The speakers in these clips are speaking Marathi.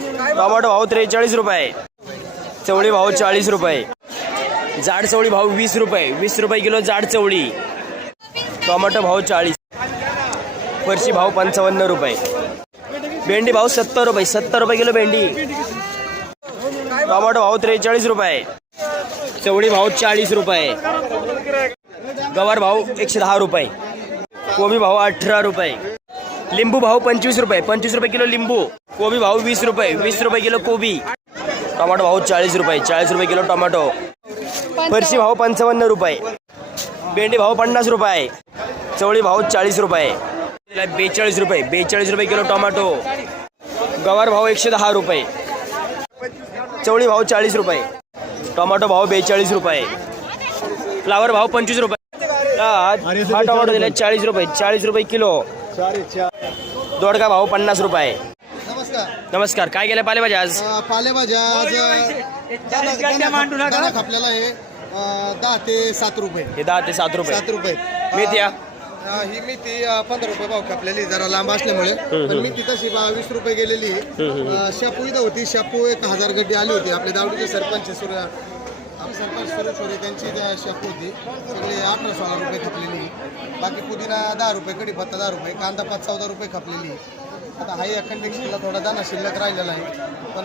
टोमॅटो भाव त्रेचाळीस रुपये. चवळी भाव चाळीस रुपये. जाड चवळी भाव वीस रुपये. वीस रुपये किलो जाड चवळी. टोमॅटो भाव चाळीस. फरशी भाव पंचावन्न रुपये. भेंडी भाव सत्तर रुपये. सत्तर रुपये किलो भेंडी. टोमॅटो भाव त्रेचाळीस रुपये. चवळी भाव चाळीस रुपये. गवार भाव एकशे दहा रुपये. कोबी भाव अठरा रुपये. लिंबू भाव पंचवीस रुपये पंचवीस रुपये किलो लिंबू. कोबी भाव वीस रुपये वीस रुपये किलो कोबी. टोमॅटो भाव चाळीस रुपये चाळीस रुपये किलो टमाटो. फरशी भाव पंचावन्न रुपये. भेंडी भाव पन्नास रुपये. चवळी भाव चाळीस रुपये. बेचाळीस रुपये बेचाळीस रुपये किलो टोमॅटो. गवार भाव एकशे दहा रुपये. चवळी भाव चाळीस रुपये. टोमॅटो भाव बेचाळीस रुपये. फ्लावर भाव पंचवीस रुपये. हा हा टोमॅटो दिला चाळीस रुपये चाळीस रुपये किलो. दोडका भाव पन्नास रुपये. नमस्कार. नमस्कार काय केलं पालेभाज्या आज? अ, पालेभाज्या आज खापलेला आहे अ, दहा ते सात रुपये. हे दहा ते सात रुपये. सात रुपये. मेथ्या? अ, ही मेथी अ, पंधरा रुपये भाव खापलेली जरा लांब असल्यामुळे. पण मेथी तशी वीस रुपये गेलेली. आहे अ, शापू इथं होती शापू एक हजार गड्डी आली होती. आपल्या दावडीचे सरपंच सुरू आपले सरपंच सुरेश होते त्यांची त्या शापू होती सगळे अठरा सोळा रुपये खपलेली. बाकी पुदिना दहा रुपये कढीपत्ता दहा रुपये कांदा पाच चौदा रुपये खपलेली. आता हाही अखंड स्टीलला थोडा दाना शिल्लक राहिलेला आहे पण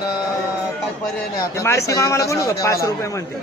काय पर्याय नाही आता मारुती कसं आहे, मामाला कसं बोलू का द्यावं पाच लागेल. रुपये म्हणते